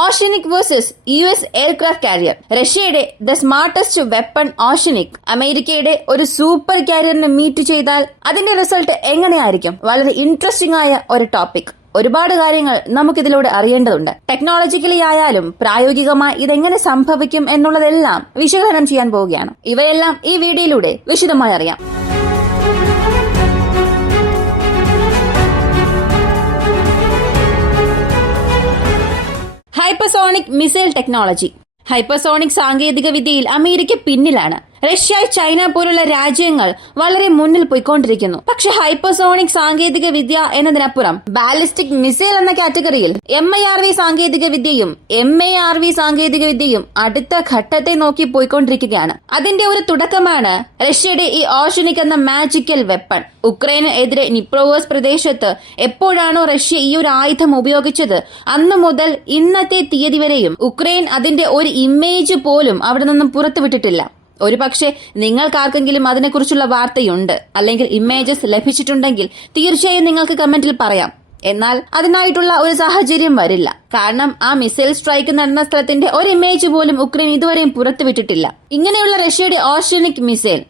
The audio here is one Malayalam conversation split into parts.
Oceanic versus US aircraft carrier. റഷ്യയുടെ ദ സ്മാർട്ടസ്റ്റ് വെപ്പൺ ഓഷ്യനിക് അമേരിക്കയുടെ ഒരു സൂപ്പർ കാരിയറിനെ മീറ്റ് ചെയ്താൽ അതിന്റെ റിസൾട്ട് എങ്ങനെയായിരിക്കും? വളരെ ഇൻട്രസ്റ്റിംഗ് ആയ ഒരു ടോപ്പിക്. ഒരുപാട് കാര്യങ്ങൾ നമുക്കിതിലൂടെ അറിയേണ്ടതുണ്ട്. ടെക്നോളജിക്കലി ആയാലും പ്രായോഗികമായി ഇതെങ്ങനെ സംഭവിക്കും എന്നുള്ളതെല്ലാം വിശകലനം ചെയ്യാൻ പോവുകയാണ്. ഇവയെല്ലാം ഈ വീഡിയോയിലൂടെ വിശദമായി അറിയാം. Hypersonic missile technology. ഹൈപ്പർസോണിക് സാങ്കേതിക വിദ്യയിൽ അമേരിക്ക പിന്നിലാണ്. റഷ്യ, ചൈന പോലുള്ള രാജ്യങ്ങൾ വളരെ മുന്നിൽ പോയിക്കൊണ്ടിരിക്കുന്നു. പക്ഷെ ഹൈപ്പർസോണിക് സാങ്കേതിക വിദ്യ എന്നതിനപ്പുറം ബാലിസ്റ്റിക് മിസൈൽ എന്ന കാറ്റഗറിയിൽ MIRV സാങ്കേതിക വിദ്യയും MARV സാങ്കേതിക വിദ്യയും അടുത്ത ഘട്ടത്തെ നോക്കി പോയിക്കൊണ്ടിരിക്കുകയാണ്. അതിന്റെ ഒരു തുടക്കമാണ് റഷ്യയുടെ ഈ ഓഷ്യനിക് എന്ന മാജിക്കൽ വെപ്പൺ. ഉക്രൈന് എതിരെ നിപ്രോവേഴ്സ് പ്രദേശത്ത് എപ്പോഴാണോ റഷ്യ ഈ ഒരു ആയുധം ഉപയോഗിച്ചത് അന്നു മുതൽ ഇന്നത്തെ തീയതി വരെയും ഉക്രൈൻ അതിന്റെ ഒരു ഇമേജ് പോലും അവിടെ നിന്നും പുറത്തുവിട്ടിട്ടില്ല. ഒരു പക്ഷേ നിങ്ങൾക്കാർക്കെങ്കിലും അതിനെക്കുറിച്ചുള്ള വാർത്തയുണ്ട്, അല്ലെങ്കിൽ ഇമേജസ് ലഭിച്ചിട്ടുണ്ടെങ്കിൽ തീർച്ചയായും നിങ്ങൾക്ക് കമന്റിൽ പറയാം. എന്നാൽ അതിനായിട്ടുള്ള ഒരു സാഹചര്യം വരില്ല. കാരണം ആ മിസൈൽ സ്ട്രൈക്ക് നടന്ന സ്ഥലത്തിന്റെ ഒരു ഇമേജ് പോലും ഉക്രൈൻ ഇതുവരെയും പുറത്തുവിട്ടിട്ടില്ല. ഇങ്ങനെയുള്ള റഷ്യയുടെ ഓഷ്യനിക് മിസൈൽ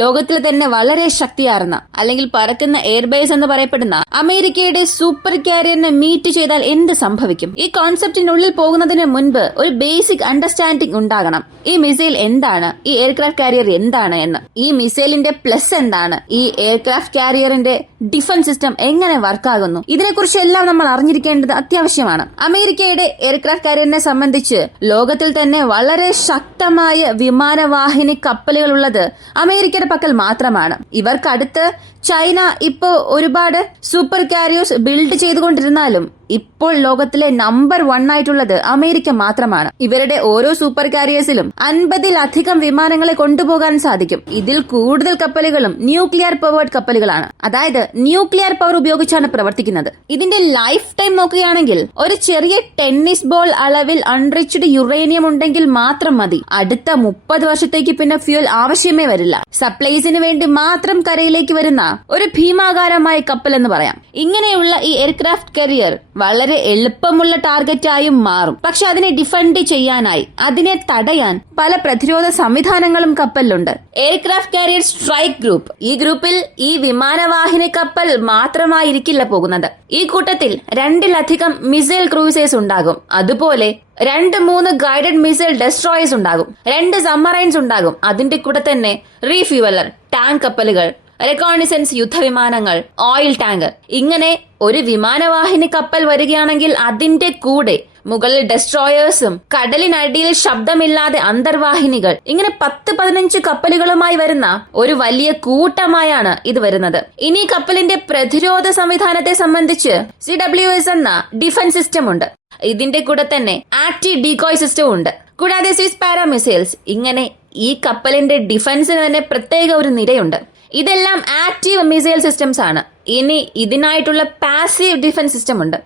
ലോകത്തിൽ തന്നെ വളരെ ശക്തിയാർന്ന, അല്ലെങ്കിൽ പറക്കുന്ന എയർബേസ് എന്ന് പറയപ്പെടുന്ന അമേരിക്കയുടെ സൂപ്പർ കാരിയറിനെ മീറ്റ് ചെയ്താൽ എന്ത് സംഭവിക്കും? ഈ കോൺസെപ്റ്റിനുള്ളിൽ പോകുന്നതിന് മുൻപ് ഒരു ബേസിക് അണ്ടർസ്റ്റാൻഡിംഗ് ഉണ്ടാകണം. ഈ മിസൈൽ എന്താണ്, ഈ എയർക്രാഫ്റ്റ് കാരിയർ എന്താണ് എന്ന്, ഈ മിസൈലിന്റെ പ്ലസ് എന്താണ്, ഈ എയർക്രാഫ്റ്റ് കാരിയറിന്റെ ഡിഫൻസ് സിസ്റ്റം എങ്ങനെ വർക്കാകുന്നു, ഇതിനെക്കുറിച്ചെല്ലാം നമ്മൾ അറിഞ്ഞിരിക്കേണ്ടത് അത്യാവശ്യമാണ്. അമേരിക്കയുടെ എയർക്രാഫ്റ്റ് കാരിയറിനെ സംബന്ധിച്ച് ലോകത്തിൽ തന്നെ വളരെ ശക്തമായ വിമാനവാഹിനി കപ്പലുകൾ ഉള്ളത് അമേരിക്കയുടെ പക്കൽ മാത്രമാണ്. ഇവർക്കടുത്ത് ചൈന ഇപ്പോ ഒരുപാട് സൂപ്പർ കാരിയേഴ്സ് ബിൽഡ് ചെയ്തുകൊണ്ടിരുന്നാലും ഇപ്പോൾ ലോകത്തിലെ നമ്പർ 1 ആയിട്ടുള്ളത് അമേരിക്ക മാത്രമാണ്. ഇവരുടെ ഓരോ സൂപ്പർ കാരിയേഴ്സിലും 50-ലധികം വിമാനങ്ങളെ കൊണ്ടുപോകാൻ സാധിക്കും. ഇതിൽ കൂടുതൽ കപ്പലുകളും ന്യൂക്ലിയർ പവേർഡ് കപ്പലുകളാണ്. അതായത് ന്യൂക്ലിയർ പവർ ഉപയോഗിച്ചാണ് പ്രവർത്തിക്കുന്നത്. ഇതിന്റെ ലൈഫ് ടൈം നോക്കുകയാണെങ്കിൽ ഒരു ചെറിയ ടെന്നീസ് ബോൾ അളവിൽ അൺറിച്ച്ഡ് യുറേനിയം ഉണ്ടെങ്കിൽ മാത്രം മതി. അടുത്ത 30 വർഷത്തേക്ക് പിന്നെ ഫ്യൂൽ ആവശ്യമേ വരില്ല. സപ്ലൈസിന് വേണ്ടി മാത്രം കരയിലേക്ക് വരുന്ന ഒരു ഭീമാകാരമായ കപ്പൽ എന്ന് പറയാം. ഇങ്ങനെയുള്ള ഈ എയർക്രാഫ്റ്റ് കാരിയർ വളരെ എളുപ്പമുള്ള ടാർഗറ്റായും മാറും. പക്ഷെ അതിനെ ഡിഫെൻഡ് ചെയ്യാനായി, അതിനെ തടയാൻ പല പ്രതിരോധ സംവിധാനങ്ങളും കപ്പലിലുണ്ട്. Aircraft carrier strike group. ഈ ഗ്രൂപ്പിൽ ഈ വിമാനവാഹിനി കപ്പൽ മാത്രമായിരിക്കില്ല പോകുന്നത്. ഈ കൂട്ടത്തിൽ 2-ലധികം മിസൈൽ ക്രൂസേഴ്സ് ഉണ്ടാകും. അതുപോലെ 2-3 ഗൈഡഡ് മിസൈൽ ഡെസ്ട്രോയേഴ്സ് ഉണ്ടാകും. 2 സബ്മറൈൻസ് ഉണ്ടാകും. അതിന്റെ കൂടെ തന്നെ റീഫ്യൂവലർ, ടാങ്ക് കപ്പലുകൾ, റെക്കോണിസൻസ് യുദ്ധവിമാനങ്ങൾ, ഓയിൽ ടാങ്കർ. ഇങ്ങനെ ഒരു വിമാനവാഹിനി കപ്പൽ വരികയാണെങ്കിൽ അതിന്റെ കൂടെ മുകളിൽ ഡെസ്ട്രോയേഴ്സും കടലിനടിയിൽ ശബ്ദമില്ലാതെ അന്തർവാഹിനികൾ, ഇങ്ങനെ 10-15 കപ്പലുകളുമായി വരുന്ന ഒരു വലിയ കൂട്ടമായാണ് ഇത് വരുന്നത്. ഇനി കപ്പലിന്റെ പ്രതിരോധ സംവിധാനത്തെ സംബന്ധിച്ച് CWS എന്ന ഡിഫൻസ് സിസ്റ്റം ഉണ്ട്. ഇതിന്റെ കൂടെ തന്നെ ആന്റി ഡീകോയ് സിസ്റ്റം ഉണ്ട്. കൂടാതെ സ്വിസ് പാരാമിസൈൽസ്. ഇങ്ങനെ ഈ കപ്പലിന്റെ ഡിഫൻസിന് തന്നെ പ്രത്യേക ഒരു നിരയുണ്ട്. ഇതെല്ലാം ആക്റ്റീവ് മിസൈൽ സിസ്റ്റംസ് ആണ്. ഇനി ഇതിനായിട്ടുള്ള പാസീവ് ഡിഫൻസ് സിസ്റ്റം ഉണ്ട്.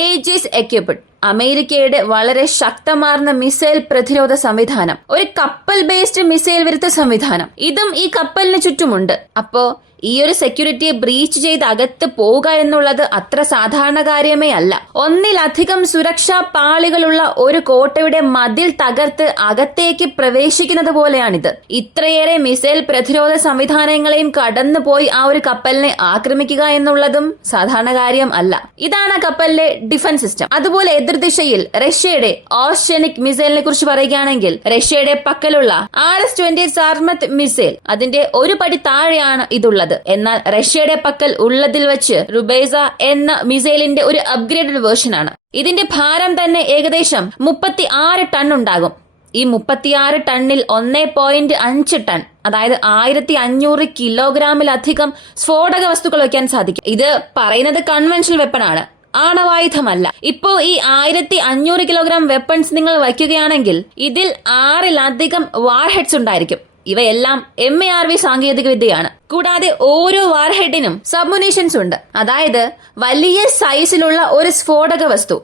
Ageas equipped. അമേരിക്കയുടെ വളരെ ശക്തമാർന്ന മിസൈൽ പ്രതിരോധ സംവിധാനം, ഒരു കപ്പൽ ബേസ്ഡ് മിസൈൽ വിരുദ്ധ സംവിധാനം, ഇതും ഈ കപ്പലിന് ചുറ്റുമുണ്ട്. അപ്പോ ഈ ഒരു സെക്യൂരിറ്റിയെ ബ്രീച്ച് ചെയ്ത് അകത്ത് പോവുക എന്നുള്ളത് അത്ര സാധാരണ കാര്യമേ അല്ല. 1-ലധികം സുരക്ഷാ പാളികളുള്ള ഒരു കോട്ടയുടെ മതിൽ തകർത്ത് അകത്തേക്ക് പ്രവേശിക്കുന്നത് പോലെയാണിത്. ഇത്രയേറെ മിസൈൽ പ്രതിരോധ സംവിധാനങ്ങളെയും കടന്നുപോയി ആ ഒരു കപ്പലിനെ ആക്രമിക്കുക എന്നുള്ളതും സാധാരണ കാര്യം അല്ല. ഇതാണ് കപ്പലിലെ ഡിഫൻസ് സിസ്റ്റം. അതുപോലെ എതിർദിശയിൽ റഷ്യയുടെ ഓഷ്യനിക് മിസൈലിനെ കുറിച്ച് പറയുകയാണെങ്കിൽ റഷ്യയുടെ പക്കലുള്ള RS-20 സാർമത്ത് മിസൈൽ, അതിന്റെ ഒരു പടി താഴെയാണ് ഇതുള്ളത്. എന്നാൽ റഷ്യയുടെ പക്കൽ ഉള്ളതിൽ വെച്ച് റുബേസ എന്ന മിസൈലിന്റെ ഒരു അപ്ഗ്രേഡഡ് വേർഷനാണ്. ഇതിന്റെ ഭാരം തന്നെ ഏകദേശം 36 ടൺ ഉണ്ടാകും. ഈ 36 ടണ്ണിൽ 1.5 ടൺ, അതായത് 1500 കിലോഗ്രാമിലധികം സ്ഫോടക വസ്തുക്കൾ വയ്ക്കാൻ സാധിക്കും. ഇത് പറയുന്നത് കൺവെൻഷണൽ വെപ്പണാണ്, ആണവായുധമല്ല. ഇപ്പോ ഈ 1500 കിലോഗ്രാം വെപ്പൺസ് നിങ്ങൾ വയ്ക്കുകയാണെങ്കിൽ ഇതിൽ 6-ലധികം വാർഹെഡ്സ് ഉണ്ടായിരിക്കും. ഇവയെല്ലാം MARV സാങ്കേതിക വിദ്യയാണ്. കൂടാതെ ഓരോ വാർഹെഡിനും സബ്മുനീഷൻസ് ഉണ്ട്. അതായത് വലിയ സൈസിലുള്ള ഒരു സ്ഫോടക വസ്തു,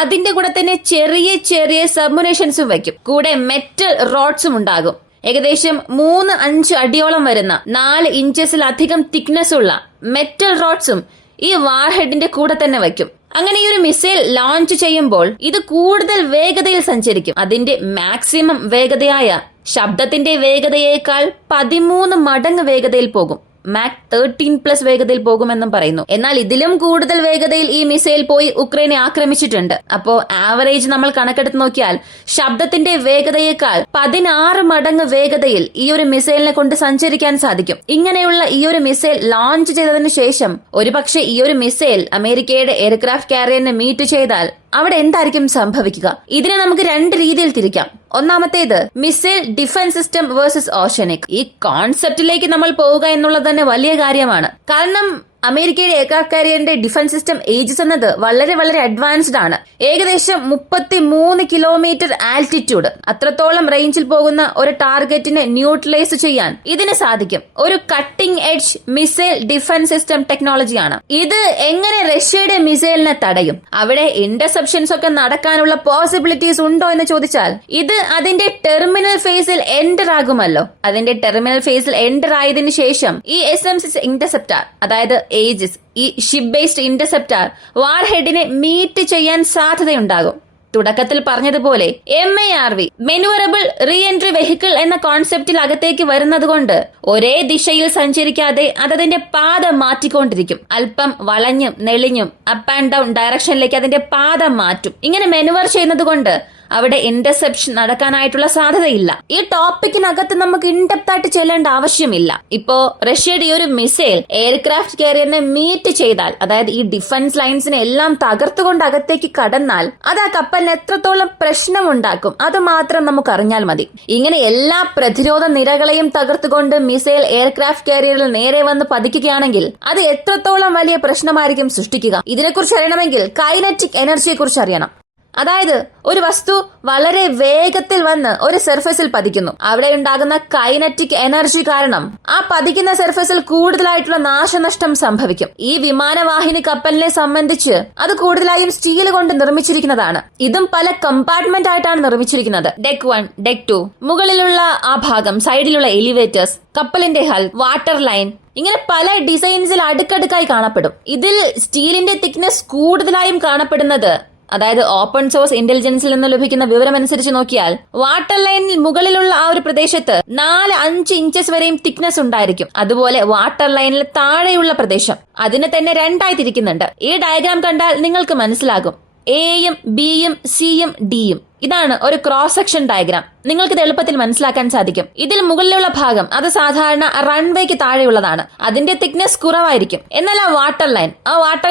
അതിന്റെ കൂടെ തന്നെ ചെറിയ ചെറിയ സബ്മുനേഷൻസും വയ്ക്കും. കൂടെ മെറ്റൽ റോഡ്സും ഉണ്ടാകും. ഏകദേശം 3-5 അടിയോളം വരുന്ന 4 ഇഞ്ചസിലധികം തിക്നെസ് ഉള്ള മെറ്റൽ റോഡ്സും ഈ വാർഹെഡിന്റെ കൂടെ തന്നെ വയ്ക്കും. അങ്ങനെ ഈ ഒരു മിസൈൽ ലോഞ്ച് ചെയ്യുമ്പോൾ ഇത് കൂടുതൽ വേഗതയിൽ സഞ്ചരിക്കും. അതിന്റെ മാക്സിമം വേഗതയായ ശബ്ദത്തിന്റെ വേഗതയേക്കാൾ 13 മടങ്ങ് വേഗതയിൽ പോകും. മാക് 13+ വേഗതയിൽ പോകുമെന്നും പറയുന്നു. എന്നാൽ ഇതിലും കൂടുതൽ വേഗതയിൽ ഈ മിസൈൽ പോയി ഉക്രൈനെ ആക്രമിച്ചിട്ടുണ്ട്. അപ്പോ ആവറേജ് നമ്മൾ കണക്കെടുത്ത് നോക്കിയാൽ ശബ്ദത്തിന്റെ വേഗതയേക്കാൾ 16 മടങ്ങ് വേഗതയിൽ ഈ ഒരു മിസൈലിനെ കൊണ്ട് സഞ്ചരിക്കാൻ സാധിക്കും. ഇങ്ങനെയുള്ള ഈ ഒരു മിസൈൽ ലോഞ്ച് ചെയ്തതിനു ശേഷം ഒരുപക്ഷെ ഈ ഒരു മിസൈൽ അമേരിക്കയുടെ എയർക്രാഫ്റ്റ് കാരിയറിനെ മീറ്റ് ചെയ്താൽ അവിടെ എന്തായിരിക്കും സംഭവിക്കുക? ഇതിനെ നമുക്ക് 2 രീതിയിൽ തിരിക്കാം. ഒന്നാമത്തേത് missile defence system versus oceanic. ഈ കോൺസെപ്റ്റിലേക്ക് നമ്മൾ പോവുക എന്നുള്ളത് തന്നെ വലിയ കാര്യമാണ്. കാരണം അമേരിക്കയുടെ എയർക്രാഫ്റ്റ് കാരിയറിന്റെ ഡിഫൻസ് സിസ്റ്റം ഏജസ് എന്നത് വളരെ വളരെ അഡ്വാൻസ്ഡ് ആണ്. ഏകദേശം 33 കിലോമീറ്റർ ആൽറ്റിറ്റ്യൂഡ്, അത്രത്തോളം റേഞ്ചിൽ പോകുന്ന ഒരു ടാർഗറ്റിനെ ന്യൂട്രലൈസ് ചെയ്യാൻ ഇതിന് സാധിക്കും. ഒരു cutting edge missile defence system ടെക്നോളജിയാണ്. ഇത് എങ്ങനെ റഷ്യയുടെ മിസൈലിനെ തടയും? അവിടെ ഇന്റർസെപ്ഷൻസ് ഒക്കെ നടക്കാനുള്ള പോസിബിലിറ്റീസ് ഉണ്ടോ എന്ന് ചോദിച്ചാൽ ഇത് അതിന്റെ ടെർമിനൽ ഫേസിൽ എൻറ്റർ ആകുമല്ലോ. അതിന്റെ ടെർമിനൽ ഫേസിൽ എൻറ്റർ ആയതിനു ശേഷം ഈ SM-6 ഇന്റർസെപ്റ്റർ, അതായത് ഏജിസ്, ഈ ഷിപ്പ് ബേസ്ഡ് ഇന്റർസെപ്റ്റർ വാർ ഹെഡിനെ മീറ്റ് ചെയ്യാൻ സാധ്യതയുണ്ടാകും. തുടക്കത്തിൽ പറഞ്ഞതുപോലെ MARV മെനുവറബിൾ റീ എൻട്രി വെഹിക്കിൾ എന്ന കോൺസെപ്റ്റിൽ അകത്തേക്ക് വരുന്നത് കൊണ്ട് ഒരേ ദിശയിൽ സഞ്ചരിക്കാതെ അതതിന്റെ പാത മാറ്റിക്കൊണ്ടിരിക്കും. അല്പം വളഞ്ഞും നെളിഞ്ഞും അപ്പ് ആൻഡ് ഡൗൺ ഡയറക്ഷനിലേക്ക് അതിന്റെ പാത മാറ്റും. ഇങ്ങനെ മെനുവർ ചെയ്യുന്നത് കൊണ്ട് അവിടെ ഇന്റർസെപ്ഷൻ നടക്കാനായിട്ടുള്ള സാധ്യതയില്ല. ഈ ടോപ്പിക്കിനകത്ത് നമുക്ക് ഇൻഡെപ്ത് ആയിട്ട് ചെല്ലേണ്ട ആവശ്യമില്ല. ഇപ്പോ റഷ്യയുടെ ഈ ഒരു മിസൈൽ എയർക്രാഫ്റ്റ് കാരിയറിനെ മീറ്റ് ചെയ്താൽ, അതായത് ഈ ഡിഫൻസ് ലൈൻസിനെ എല്ലാം തകർത്തുകൊണ്ട് അകത്തേക്ക് കടന്നാൽ അത് ആ കപ്പലിന് എത്രത്തോളം പ്രശ്നമുണ്ടാക്കും അത് മാത്രം നമുക്ക് അറിഞ്ഞാൽ മതി. ഇങ്ങനെ എല്ലാ പ്രതിരോധ നിരകളെയും തകർത്തുകൊണ്ട് മിസൈൽ എയർക്രാഫ്റ്റ് കാരിയറിൽ നേരെ വന്ന് പതിക്കുകയാണെങ്കിൽ അത് എത്രത്തോളം വലിയ പ്രശ്നമായിരിക്കും സൃഷ്ടിക്കുക? ഇതിനെക്കുറിച്ച് അറിയണമെങ്കിൽ കൈനറ്റിക് എനർജിയെ കുറിച്ച് അറിയണം. അതായത് ഒരു വസ്തു വളരെ വേഗത്തിൽ വന്ന് ഒരു സർഫസിൽ പതിക്കുന്നു. അവിടെ ഉണ്ടാകുന്ന കൈനറ്റിക് എനർജി കാരണം ആ പതിക്കുന്ന സർഫസിൽ കൂടുതലായിട്ടുള്ള നാശനഷ്ടം സംഭവിക്കും. ഈ വിമാനവാഹിനി കപ്പലിനെ സംബന്ധിച്ച് അത് കൂടുതലായും സ്റ്റീൽ കൊണ്ട് നിർമ്മിച്ചിരിക്കുന്നതാണ്. ഇതും പല കമ്പാർട്ട്മെന്റ് ആയിട്ടാണ് നിർമ്മിച്ചിരിക്കുന്നത്. ഡെക്ക് 1, ഡെക്ക് 2, മുകളിലുള്ള ആ ഭാഗം, സൈഡിലുള്ള എലിവേറ്റേഴ്സ്, കപ്പലിന്റെ ഹൽ, വാട്ടർ ലൈൻ, ഇങ്ങനെ പല ഡിസൈൻസിൽ അടുക്കടുക്കായി കാണപ്പെടും. ഇതിൽ സ്റ്റീലിന്റെ തിക്നെസ് കൂടുതലായും കാണപ്പെടുന്നത്, അതായത് ഓപ്പൺ സോഴ്സ് ഇന്റലിജൻസിൽ നിന്ന് ലഭിക്കുന്ന വിവരം അനുസരിച്ച് നോക്കിയാൽ വാട്ടർ ലൈനിൽ മുകളിലുള്ള ആ ഒരു പ്രദേശത്ത് 4-5 ഇഞ്ചസ് വരെയും തിക്നെസ് ഉണ്ടായിരിക്കും. അതുപോലെ വാട്ടർ ലൈനിൽ താഴെയുള്ള പ്രദേശം അതിനെ തന്നെ 2ആയി തിരിക്കുന്നുണ്ട്. ഈ ഡയഗ്രാം കണ്ടാൽ നിങ്ങൾക്ക് മനസ്സിലാകും. എയും ബിയും സിയും ഡിയും, ഇതാണ് ഒരു ക്രോസ് സെക്ഷൻ ഡയഗ്രാം. നിങ്ങൾക്കിത് എളുപ്പത്തിൽ മനസ്സിലാക്കാൻ സാധിക്കും. ഇതിൽ മുകളിലുള്ള ഭാഗം അത് സാധാരണ റൺവേക്ക് താഴെയുള്ളതാണ്. അതിന്റെ തിക്നെസ് കുറവായിരിക്കും. എന്നാൽ ആ വാട്ടർ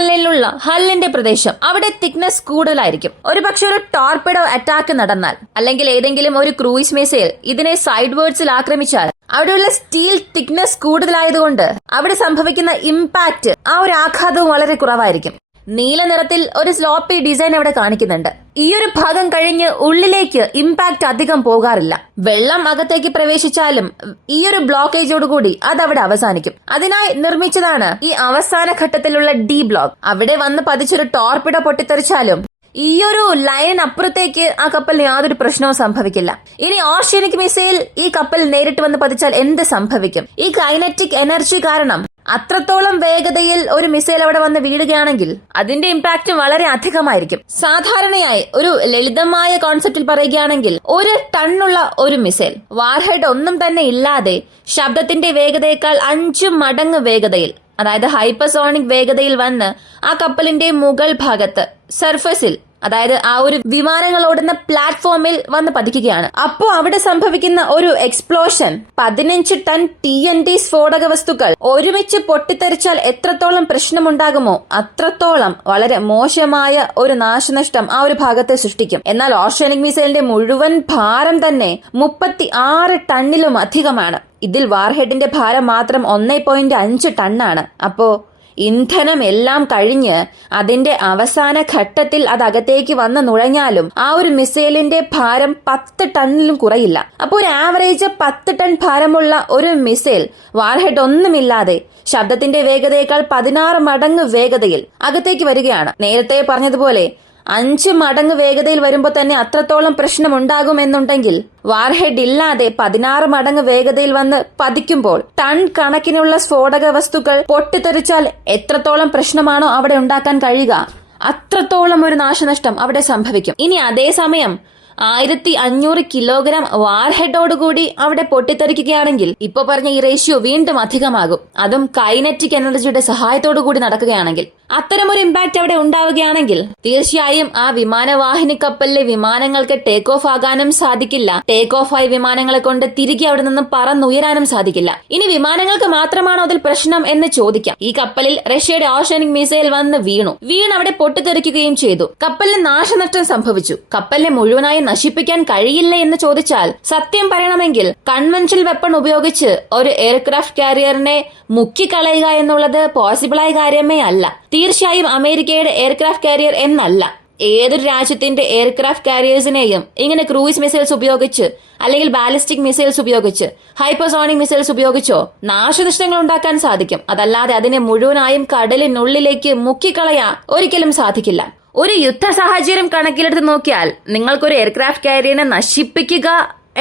ലൈനിലുള്ള ഹല്ലിന്റെ പ്രദേശം, അവിടെ തിക്നെസ് കൂടുതലായിരിക്കും. ഒരുപക്ഷെ ഒരു ടോർപിഡോ അറ്റാക്ക് നടന്നാൽ, അല്ലെങ്കിൽ ഏതെങ്കിലും ഒരു ക്രൂയിസ് മിസൈൽ ഇതിനെ സൈഡ് വേർഡ്സിൽ ആക്രമിച്ചാൽ അവിടെയുള്ള സ്റ്റീൽ തിക്നെസ് കൂടുതലായതുകൊണ്ട് അവിടെ സംഭവിക്കുന്ന ഇമ്പാക്ട്, ആ ഒരു ആഘാതവും വളരെ കുറവായിരിക്കും. നീല നിറത്തിൽ ഒരു സ്ലോപ്പി ഡിസൈൻ അവിടെ കാണിക്കുന്നുണ്ട്. ഈ ഒരു ഭാഗം കഴിഞ്ഞ് ഉള്ളിലേക്ക് ഇമ്പാക്ട് അധികം പോകാറില്ല. വെള്ളം അകത്തേക്ക് പ്രവേശിച്ചാലും ഈ ഒരു ബ്ലോക്കേജോടുകൂടി അത് അവിടെ അവസാനിക്കും. അതിനായി നിർമ്മിച്ചതാണ് ഈ അവസാന ഘട്ടത്തിലുള്ള ഡി ബ്ലോക്ക്. അവിടെ വന്ന് പതിച്ചൊരു ടോർപിഡോ പൊട്ടിത്തെറിച്ചാലും ഈ ഒരു ലൈൻ അപ്പുറത്തേക്ക് ആ കപ്പലിന് യാതൊരു പ്രശ്നവും സംഭവിക്കില്ല. ഇനി ഓഷ്യനിക് മിസൈൽ ഈ കപ്പൽ നേരിട്ട് വന്ന് പതിച്ചാൽ എന്ത് സംഭവിക്കും? ഈ കൈനറ്റിക് എനർജി കാരണം അത്രത്തോളം വേഗതയിൽ ഒരു മിസൈൽ അവിടെ വന്ന് വീഴുകയാണെങ്കിൽ അതിന്റെ ഇമ്പാക്ട് വളരെ അധികമായിരിക്കും. സാധാരണയായി ഒരു ലളിതമായ കോൺസെപ്റ്റിൽ പറയുകയാണെങ്കിൽ 1 ടണ്ണുള്ള ഒരു മിസൈൽ വാർഹെഡ് ഒന്നും തന്നെ ഇല്ലാതെ ശബ്ദത്തിന്റെ വേഗതയേക്കാൾ 5 മടങ്ങ് വേഗതയിൽ, അതായത് ഹൈപ്പർസോണിക് വേഗതയിൽ വന്ന് ആ കപ്പലിന്റെ മുകൾ ഭാഗത്ത് സർഫസിൽ, അതായത് ആ ഒരു വിമാനങ്ങൾ ഓടുന്ന പ്ലാറ്റ്ഫോമിൽ വന്ന് പതിക്കുകയാണ്. അപ്പോ അവിടെ സംഭവിക്കുന്ന ഒരു എക്സ്പ്ലോഷൻ 15 ടൺ TNT സ്ഫോടക വസ്തുക്കൾ ഒരുമിച്ച് പൊട്ടിത്തെറിച്ചാൽ എത്രത്തോളം പ്രശ്നമുണ്ടാകുമോ അത്രത്തോളം വളരെ മോശമായ ഒരു നാശനഷ്ടം ആ ഒരു ഭാഗത്തെ സൃഷ്ടിക്കും. എന്നാൽ ഓഷ്യനിക് മിസൈലിന്റെ മുഴുവൻ ഭാരം തന്നെ 36 ടണ്ണിലും അധികമാണ്. ഇതിൽ വാർഹെഡിന്റെ ഭാരം മാത്രം 1.5 ടണ്ണാണ്. അപ്പോ ഇന്ധനം എല്ലാം കഴിഞ്ഞ് അതിന്റെ അവസാന ഘട്ടത്തിൽ അത് അകത്തേക്ക് വന്ന് നുഴഞ്ഞാലും ആ ഒരു മിസൈലിന്റെ ഭാരം 10 ടണ്ണിലും കുറയില്ല. അപ്പോൾ ഒരു ആവറേജ് 10 ടൺ ഭാരമുള്ള ഒരു മിസൈൽ വാർഹെഡ് ഒന്നുമില്ലാതെ ശബ്ദത്തിന്റെ വേഗതയേക്കാൾ 16 മടങ്ങ് വേഗതയിൽ അകത്തേക്ക് വരികയാണ്. നേരത്തെ പറഞ്ഞതുപോലെ 5 മടങ്ങ് വേഗതയിൽ വരുമ്പോൾ തന്നെ അത്രത്തോളം പ്രശ്നം ഉണ്ടാകുമെന്നുണ്ടെങ്കിൽ വാർഹെഡ് ഇല്ലാതെ 16 മടങ്ങ് വേഗതയിൽ വന്ന് പതിക്കുമ്പോൾ ടൺ കണക്കിനുള്ള സ്ഫോടക വസ്തുക്കൾ പൊട്ടിത്തെറിച്ചാൽ എത്രത്തോളം പ്രശ്നമാണോ അവിടെ ഉണ്ടാക്കാൻ കഴിയുക അത്രത്തോളം ഒരു നാശനഷ്ടം അവിടെ സംഭവിക്കും. ഇനി അതേസമയം 1500 കിലോഗ്രാം വാർഹെഡോടുകൂടി അവിടെ പൊട്ടിത്തെറിക്കുകയാണെങ്കിൽ ഇപ്പൊ പറഞ്ഞ ഈ റേഷ്യോ വീണ്ടും അധികമാകും. അതും കൈനറ്റിക് എനർജിയുടെ സഹായത്തോടു കൂടി നടക്കുകയാണെങ്കിൽ അത്തരമൊരു ഇമ്പാക്ട് അവിടെ ഉണ്ടാവുകയാണെങ്കിൽ തീർച്ചയായും ആ വിമാനവാഹിനി കപ്പലിലെ വിമാനങ്ങൾക്ക് ടേക്ക് ഓഫ് ആകാനും സാധിക്കില്ല. ടേക്ക് ഓഫ് ആയ വിമാനങ്ങളെ കൊണ്ട് തിരികെ അവിടെ നിന്നും പറന്നുയരാനും സാധിക്കില്ല. ഇനി വിമാനങ്ങൾക്ക് മാത്രമാണോ അതിൽ പ്രശ്നം എന്ന് ചോദിക്കാം. ഈ കപ്പലിൽ റഷ്യയുടെ ഓഷനിക് മിസൈൽ വന്ന് വീണ് അവിടെ പൊട്ടിത്തെറിക്കുകയും ചെയ്തു. കപ്പലിന് നാശനഷ്ടം സംഭവിച്ചു. കപ്പലിനെ മുഴുവനായി നശിപ്പിക്കാൻ കഴിയില്ല എന്ന് ചോദിച്ചാൽ സത്യം പറയണമെങ്കിൽ കൺവെൻഷണൽ വെപ്പൺ ഉപയോഗിച്ച് ഒരു എയർക്രാഫ്റ്റ് കാരിയറിനെ മുക്കിക്കളയുക എന്നുള്ളത് പോസിബിളായ കാര്യമേ അല്ല. തീർച്ചയായും അമേരിക്കയുടെ എയർക്രാഫ്റ്റ് കാരിയർ എന്നല്ല, ഏതൊരു രാജ്യത്തിന്റെ എയർക്രാഫ്റ്റ് കാരിയേഴ്സിനെയും ഇങ്ങനെ ക്രൂയിസ് മിസൈൽസ് ഉപയോഗിച്ച് അല്ലെങ്കിൽ ബാലിസ്റ്റിക് മിസൈൽസ് ഉപയോഗിച്ച് ഹൈപ്പർസോണിക് മിസൈൽസ് ഉപയോഗിച്ചോ നാശനഷ്ടങ്ങൾ ഉണ്ടാക്കാൻ സാധിക്കും. അതല്ലാതെ അതിനെ മുഴുവനായും കടലിനുള്ളിലേക്ക് മുക്കിക്കളയാൻ ഒരിക്കലും സാധിക്കില്ല. ഒരു യുദ്ധ സാഹചര്യം കണക്കിലെടുത്ത് നോക്കിയാൽ നിങ്ങൾക്കൊരു എയർക്രാഫ്റ്റ് കാരിയറിനെ നശിപ്പിക്കുക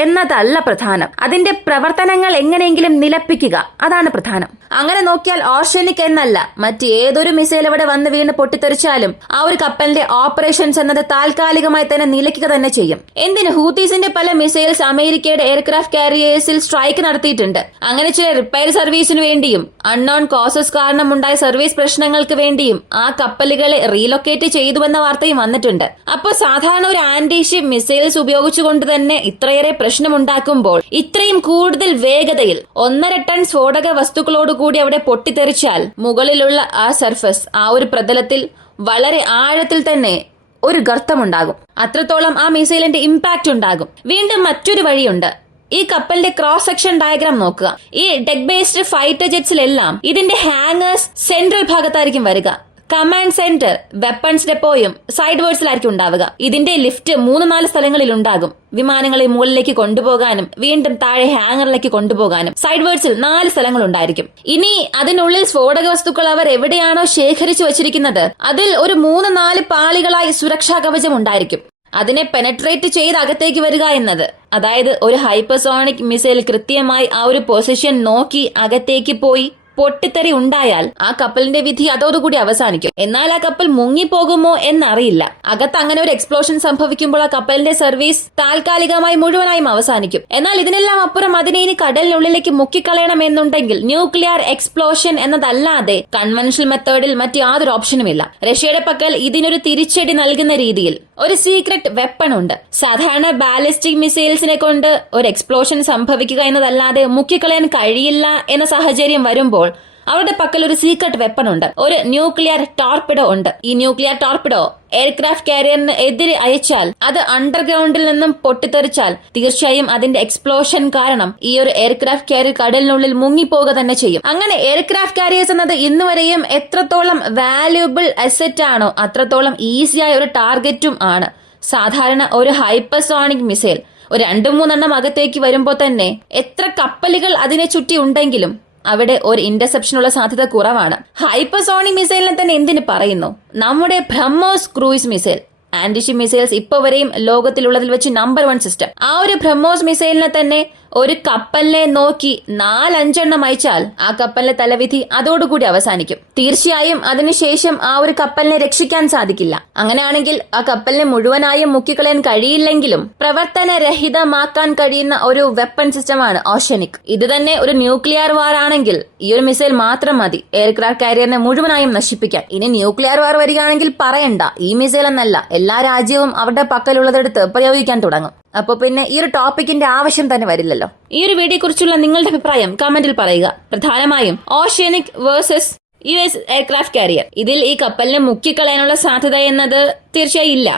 എന്നതല്ല പ്രധാനം, അതിന്റെ പ്രവർത്തനങ്ങൾ എങ്ങനെയെങ്കിലും നിലപ്പിക്കുക, അതാണ് പ്രധാനം. അങ്ങനെ നോക്കിയാൽ ഓർഷനിക് എന്നല്ല, മറ്റേതൊരു മിസൈൽ അവിടെ വന്ന് വീണ് പൊട്ടിത്തെറിച്ചാലും ആ ഒരു കപ്പലിന്റെ ഓപ്പറേഷൻസ് എന്നത് താൽക്കാലികമായി തന്നെ നിലയ്ക്കുക തന്നെ ചെയ്യും. എന്തിന് ഹൂത്തീസിന്റെ പല മിസൈൽസ് അമേരിക്കയുടെ എയർക്രാഫ്റ്റ് കാരിയേഴ്സിൽ സ്ട്രൈക്ക് നടത്തിയിട്ടുണ്ട്. അങ്ങനെ ചില റിപ്പയർ സർവീസിന് വേണ്ടിയും അൺനോൺ കോസസ് കാരണമുണ്ടായ സർവീസ് പ്രശ്നങ്ങൾക്ക് വേണ്ടിയും ആ കപ്പലുകളെ റീലൊക്കേറ്റ് ചെയ്തുവെന്ന വാർത്തയും വന്നിട്ടുണ്ട്. അപ്പോൾ സാധാരണ ഒരു ആന്റി ഷിപ്പ് മിസൈൽസ് ഉപയോഗിച്ചുകൊണ്ട് തന്നെ ഇത്രയേറെ പ്രശ്നമുണ്ടാക്കുമ്പോൾ ഇത്രയും കൂടുതൽ വേഗതയിൽ 1.5 ടൺ സ്ഫോടക വസ്തുക്കളോടുകൂടി അവിടെ പൊട്ടിത്തെറിച്ചാൽ മുകളിലുള്ള ആ സർഫസ്, ആ ഒരു പ്രതലത്തിൽ വളരെ ആഴത്തിൽ തന്നെ ഒരു ഗർത്തമുണ്ടാകും. അത്രത്തോളം ആ മിസൈലിന്റെ ഇമ്പാക്ട് ഉണ്ടാകും. വീണ്ടും മറ്റൊരു വഴിയുണ്ട്. ഈ കപ്പലിന്റെ ക്രോസ് സെക്ഷൻ ഡയഗ്രാം നോക്കുക. ഈ ഡെക്ക് ബേസ്ഡ് ഫൈറ്റർ ജെറ്റ്സിലെല്ലാം ഇതിന്റെ ഹാങ്ങേഴ്സ് സെൻട്രൽ ഭാഗത്തായിരിക്കും വരിക. കമാൻഡ് സെന്റർ, വെപ്പൺസ് ഡെപ്പോയും സൈഡ് വേർഡ്സിലായിരിക്കും ഉണ്ടാവുക. ഇതിന്റെ ലിഫ്റ്റ് 3-4 സ്ഥലങ്ങളിൽ ഉണ്ടാകും. വിമാനങ്ങളെ മുകളിലേക്ക് കൊണ്ടുപോകാനും വീണ്ടും താഴെ ഹാങ്ങറിലേക്ക് കൊണ്ടുപോകാനും സൈഡ് വേർഡ്സിൽ 4 സ്ഥലങ്ങൾ ഉണ്ടായിരിക്കും. ഇനി അതിനുള്ളിൽ സ്ഫോടക വസ്തുക്കൾ അവർ എവിടെയാണോ ശേഖരിച്ചു വച്ചിരിക്കുന്നത് അതിൽ ഒരു 3-4 പാളികളായി സുരക്ഷാ കവചം ഉണ്ടായിരിക്കും. അതിനെ പെനട്രേറ്റ് ചെയ്ത് അകത്തേക്ക് വരിക എന്നത്, അതായത് ഒരു ഹൈപ്പർസോണിക് മിസൈൽ കൃത്യമായി ആ ഒരു പൊസിഷൻ നോക്കി അകത്തേക്ക് പോയി പൊട്ടിത്തെറി ഉണ്ടായാൽ ആ കപ്പലിന്റെ വിധി അതോടുകൂടി അവസാനിക്കും. എന്നാൽ ആ കപ്പൽ മുങ്ങിപ്പോകുമോ എന്നറിയില്ല. അകത്ത് അങ്ങനെ ഒരു എക്സ്പ്ലോഷൻ സംഭവിക്കുമ്പോൾ ആ കപ്പലിന്റെ സർവീസ് താൽക്കാലികമായി മുഴുവനായും അവസാനിക്കും. എന്നാൽ ഇതിനെല്ലാം അപ്പുറം അതിനെ ഇനി കടലിനുള്ളിലേക്ക് മുക്കിക്കളയണം എന്നുണ്ടെങ്കിൽ ന്യൂക്ലിയർ എക്സ്പ്ലോഷൻ എന്നതല്ലാതെ കൺവെൻഷണൽ മെത്തേഡിൽ മറ്റ് യാതൊരു ഓപ്ഷനുമില്ല. റഷ്യയുടെ പക്കൽ ഇതിനൊരു തിരിച്ചടി നൽകുന്ന രീതിയിൽ ഒരു സീക്രട്ട് വെപ്പൺ ഉണ്ട്. സാധാരണ ബാലിസ്റ്റിക് മിസൈൽസിനെ കൊണ്ട് ഒരു എക്സ്പ്ലോഷൻ സംഭവിക്കുക എന്നതല്ലാതെ മുക്കിക്കളയാൻ കഴിയില്ല എന്ന സാഹചര്യം വരുമ്പോൾ അവരുടെ പക്കൽ ഒരു സീക്രട്ട് വെപ്പൺ ഉണ്ട്, ഒരു ന്യൂക്ലിയർ ടോർപിഡോ ഉണ്ട്. ഈ ന്യൂക്ലിയർ ടോർപിഡോ എയർക്രാഫ്റ്റ് കാരിയറിന് എതിരെ അയച്ചാൽ അത് അണ്ടർഗ്രൗണ്ടിൽ നിന്നും പൊട്ടിത്തെറിച്ചാൽ തീർച്ചയായും അതിന്റെ എക്സ്പ്ലോഷൻ കാരണം ഈ ഒരു എയർക്രാഫ്റ്റ് കാരിയർ കടലിനുള്ളിൽ മുങ്ങിപ്പോകുക തന്നെ ചെയ്യും. അങ്ങനെ എയർക്രാഫ്റ്റ് കാരിയേഴ്സ് എന്നത് ഇന്നുവരെയും എത്രത്തോളം വാല്യൂബിൾ അസറ്റ് ആണോ അത്രത്തോളം ഈസിയായ ഒരു ടാർഗറ്റും ആണ്. സാധാരണ ഒരു ഹൈപ്പർസോണിക് മിസൈൽ ഒരു 2-3 അകത്തേക്ക് വരുമ്പോൾ തന്നെ എത്ര കപ്പലുകൾ അതിനെ ചുറ്റി ഉണ്ടെങ്കിലും അവിടെ ഒരു ഇന്റർസെപ്ഷനുള്ള സാധ്യത കുറവാണ്. ഹൈപ്പർസോണിക് മിസൈലിനെ തന്നെ എന്തിനു പറയുന്നു? നമ്മുടെ BrahMos cruise missile, anti-ship missiles ഇപ്പൊ വരെയും ലോകത്തിലുള്ളതിൽ വെച്ച് നമ്പർ 1 സിസ്റ്റം. ആ ഒരു ബ്രഹ്മോസ് മിസൈലിനെ തന്നെ ഒരു കപ്പലിനെ നോക്കി 4-5 അയച്ചാൽ ആ കപ്പലിന്റെ തലവിധി അതോടുകൂടി അവസാനിക്കും. തീർച്ചയായും അതിനുശേഷം ആ ഒരു കപ്പലിനെ രക്ഷിക്കാൻ സാധിക്കില്ല. അങ്ങനെയാണെങ്കിൽ ആ കപ്പലിനെ മുഴുവനായും മുക്കിക്കളയാൻ കഴിയില്ലെങ്കിലും പ്രവർത്തനരഹിതമാക്കാൻ കഴിയുന്ന ഒരു വെപ്പൺ സിസ്റ്റമാണ് ഓഷനിക്. ഇത് തന്നെ ഒരു ന്യൂക്ലിയർ വാർ ആണെങ്കിൽ ഈ ഒരു മിസൈൽ മാത്രം മതി എയർക്രാഫ്റ്റ് കാരിയറിനെ മുഴുവനായും നശിപ്പിക്കാൻ. ഇനി ന്യൂക്ലിയർ വാർ വരികയാണെങ്കിൽ പറയണ്ട, ഈ മിസൈൽ എന്നല്ല എല്ലാ രാജ്യവും അവരുടെ പക്കലുള്ളതെടുത്ത് പ്രയോഗിക്കാൻ തുടങ്ങും. അപ്പൊ പിന്നെ ഈ ഒരു ടോപ്പിക്കിന്റെ ആവശ്യം തന്നെ വരില്ലല്ലോ. ഈ ഒരു വീഡിയോ കുറിച്ചുള്ള നിങ്ങളുടെ അഭിപ്രായം കമന്റിൽ പറയുക. പ്രധാനമായും oceanic versus US aircraft carrier, ഇതിൽ ഈ കപ്പലിനെ മുക്കിക്കളയാനുള്ള സാധ്യത എന്നത് തീർച്ചയായും ഇല്ല.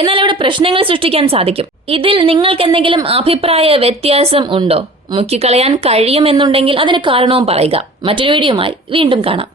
എന്നാൽ ഇവിടെ പ്രശ്നങ്ങൾ സൃഷ്ടിക്കാൻ സാധിക്കും. ഇതിൽ നിങ്ങൾക്ക് എന്തെങ്കിലും അഭിപ്രായ വ്യത്യാസം ഉണ്ടോ? മുക്കിക്കളയാൻ കഴിയുമെന്നുണ്ടെങ്കിൽ അതിന് കാരണവും പറയുക. മറ്റൊരു വീഡിയോയുമായി വീണ്ടും കാണാം.